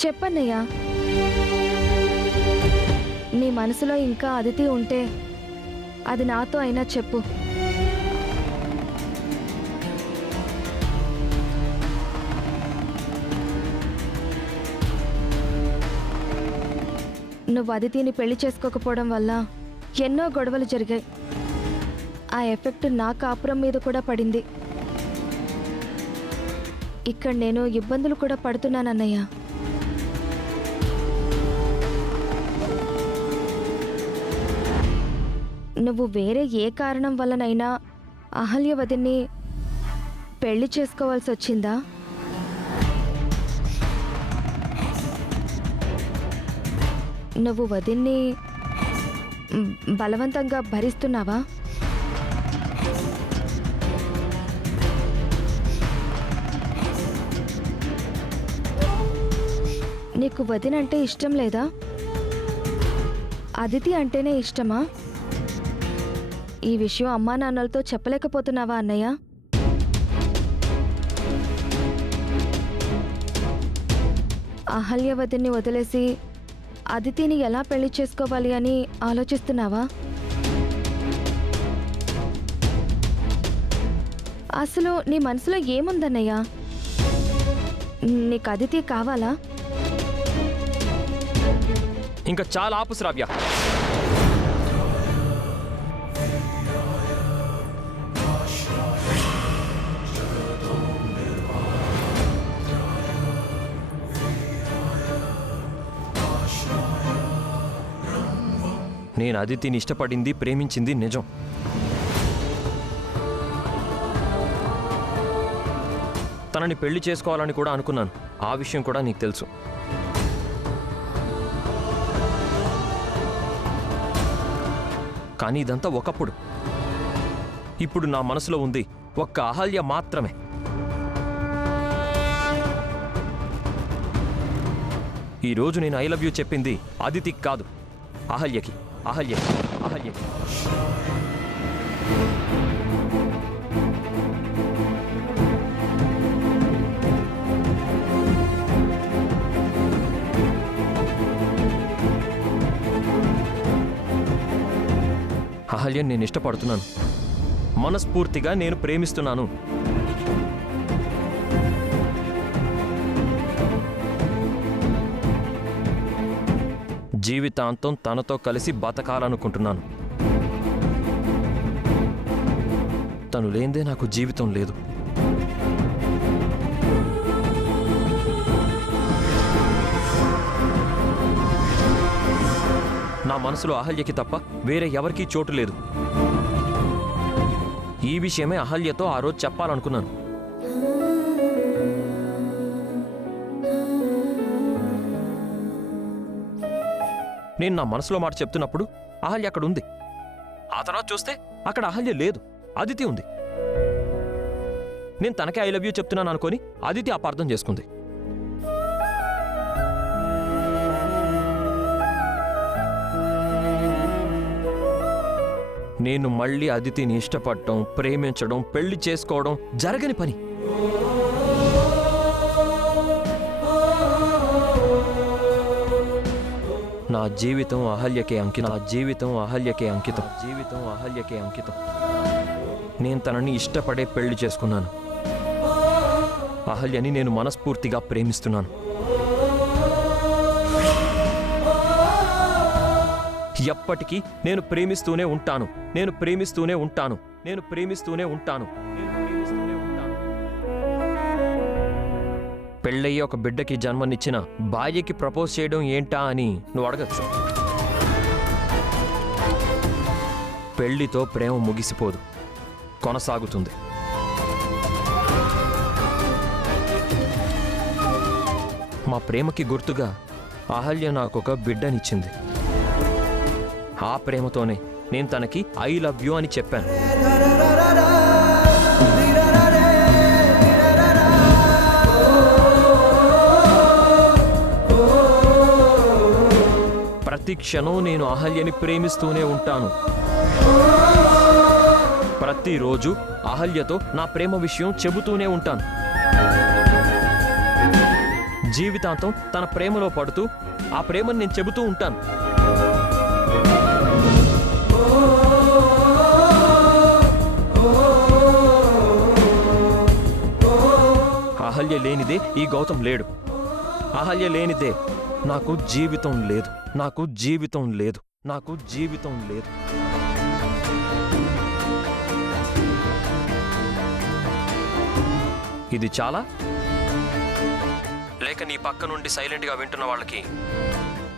చెప్పన్నయ్యా, నీ మనసులో ఇంకా అదితి ఉంటే అది నాతో అయినా చెప్పు. నువ్వు అదితిని పెళ్లి చేసుకోకపోవడం వల్ల ఎన్నో గొడవలు జరిగాయి. ఆ ఎఫెక్ట్ నా కాపురం మీద కూడా పడింది. ఇక్కడ నేను ఇబ్బందులు కూడా పడుతున్నానన్నయ్య. నువ్వు వేరే ఏ కారణం వల్లనైనా అహల్య వదిన్ని పెళ్లి చేసుకోవాల్సి వచ్చిందా? నువ్వు వదిన్ని బలవంతంగా భరిస్తున్నావా? నీకు వదినంటే ఇష్టం లేదా? అదితి అంటేనే ఇష్టమా? ఈ విషయం అమ్మా నాన్నలతో చెప్పలేకపోతున్నావా అన్నయ్య? అహల్య వదిన్ని వదిలేసి అదితిని ఎలా పెళ్లి చేసుకోవాలి అని ఆలోచిస్తున్నావా? అసలు నీ మనసులో ఏముందన్నయ్య? నీకు అదితి కావాలా? ఇంకా చాలా ఆపు శ్రావ్య. నేను అదితిని ఇష్టపడింది, ప్రేమించింది నిజం. తనని పెళ్లి చేసుకోవాలని కూడా అనుకున్నాను. ఆ విషయం కూడా నీకు తెలుసు. కానీ ఇదంతా ఒకప్పుడు. ఇప్పుడు నా మనసులో ఉంది ఒక్క అహల్య మాత్రమే. ఈరోజు నేను ఐ లవ్ యూ చెప్పింది అదితికి కాదు, అహల్యకి. అహల్యకి అహల్యకి అహల్యని నేను ఇష్టపడుతున్నాను. మనస్ఫూర్తిగా నేను ప్రేమిస్తున్నాను. జీవితాంతం తనతో కలిసి బతకాలనుకుంటున్నాను. తను లేందే నాకు జీవితం లేదు. నా మనసులో అహల్యకి తప్ప వేరే ఎవరికీ చోటు లేదు. ఈ విషయమే అహల్యతో ఆ రోజు చెప్పాలనుకున్నాను. నేను నా మనసులో మాట చెప్తున్నప్పుడు అహల్య అక్కడ ఉంది. ఆ తర్వాత చూస్తే అక్కడ అహల్య లేదు, అదితి ఉంది. నేను తనకే ఐ లవ్ యూ చెప్తున్నాను అనుకొని అదితి అపార్థం చేసుకుంది. నేను మళ్ళీ అదితిని ఇష్టపడటం, ప్రేమించడం, పెళ్లి చేసుకోవడం జరగని పని. నా జీవితం అహల్యకే అంకితం. నా జీవితం అహల్యకే అంకితం. జీవితం అహల్యకే అంకితం. నేను తనని ఇష్టపడే పెళ్లి చేసుకున్నాను. అహల్యని నేను మనస్ఫూర్తిగా ప్రేమిస్తున్నాను. ఎప్పటికీ నేను ప్రేమిస్తూనే ఉంటాను. నేను ప్రేమిస్తూనే ఉంటాను. నేను ప్రేమిస్తూనే ఉంటాను. పెళ్ళయ్యి ఒక బిడ్డకి జన్మనిచ్చిన భార్యకి ప్రపోజ్ చేయడం ఏంటా అని నువ్వు అడగచ్చు. పెళ్లితో ప్రేమ ముగిసిపోదు, కొనసాగుతుంది. మా ప్రేమకి గుర్తుగా అహల్య నాకొక బిడ్డనిచ్చింది. ఆ ప్రేమతోనే నేను తనకి ఐ లవ్ యూ అని చెప్పాను. ప్రతి క్షణం నేను అహల్యని ప్రేమిస్తూనే ఉంటాను. ప్రతిరోజు అహల్యతో నా ప్రేమ విషయం చెబుతూనే ఉంటాను. జీవితాంతం తన ప్రేమలో పడుతూ ఆ ప్రేమను నేను చెబుతూ ఉంటాను. అహల్య లేనిదే ఈ గౌతమ్ లేడు. అహల్య లేనిదే నాకు జీవితం లేదు. నాకు జీవితం లేదు. నాకు జీవితం లేదు. ఇది చాలా? లేక నీ పక్క నుండి సైలెంట్గా వింటున్న వాళ్ళకి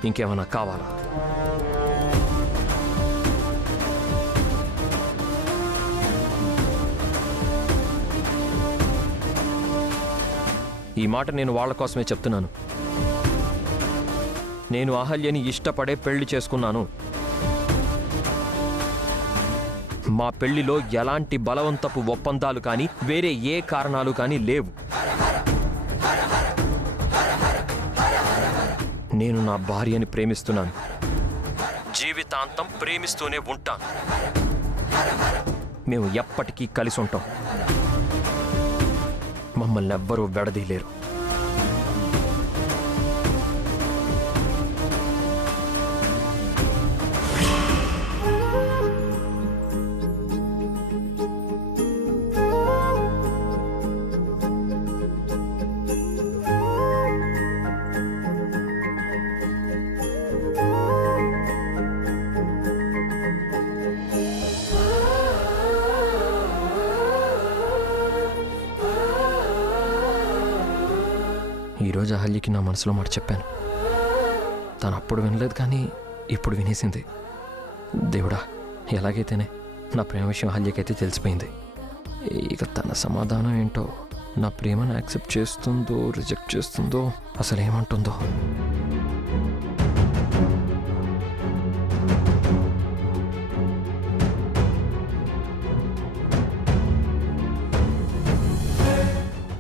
ఇంకేమైనా కావాలా? ఈ మాట నేను వాళ్ళ కోసమే చెప్తున్నాను. నేను అహల్యని ఇష్టపడే పెళ్లి చేసుకున్నాను. మా పెళ్లిలో ఎలాంటి బలవంతపు ఒప్పందాలు కానీ వేరే ఏ కారణాలు కానీ లేవు. నేను నా భార్యని ప్రేమిస్తున్నాను. జీవితాంతం ప్రేమిస్తూనే ఉంటాను. మేము ఎప్పటికీ కలిసి ఉంటాం. మమ్మల్ని ఎవ్వరూ విడదీయలేరు. ఈరోజు అహల్యకి నా మనసులో మాట చెప్పాను. తను అప్పుడు వినలేదు, కానీ ఇప్పుడు వినేసింది. దేవుడా, ఎలాగైతేనే నా ప్రేమ విషయం అహల్యకైతే తెలిసిపోయింది. ఇక తన సమాధానం ఏంటో, నా ప్రేమను యాక్సెప్ట్ చేస్తుందో రిజెక్ట్ చేస్తుందో, అసలు ఏమంటుందో.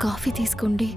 కాఫీ తీసుకోండి.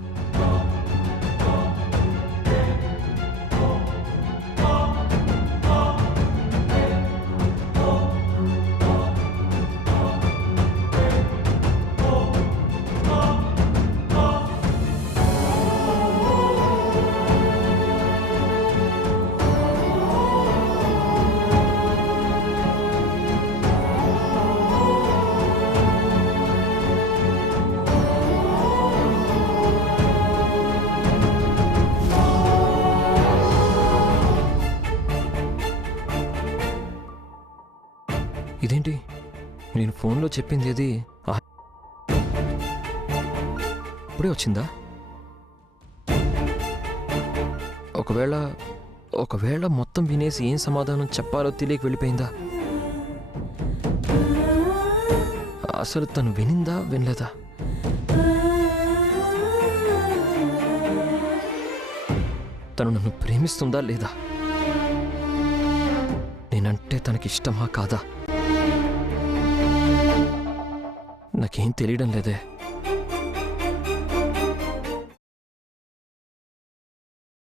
ఇదేంటి, నేను ఫోన్లో చెప్పింది ఏది ఇప్పుడే వచ్చిందా? ఒకవేళ మొత్తం వినేసి ఏం సమాధానం చెప్పాలో తెలియక వెళ్ళిపోయిందా? అసలు తను వినిందా వినలేదా? తను నన్ను ప్రేమిస్తుందా లేదా? నేనంటే తనకిష్టమా కాదా? నాకేం తెలియడం లేదే.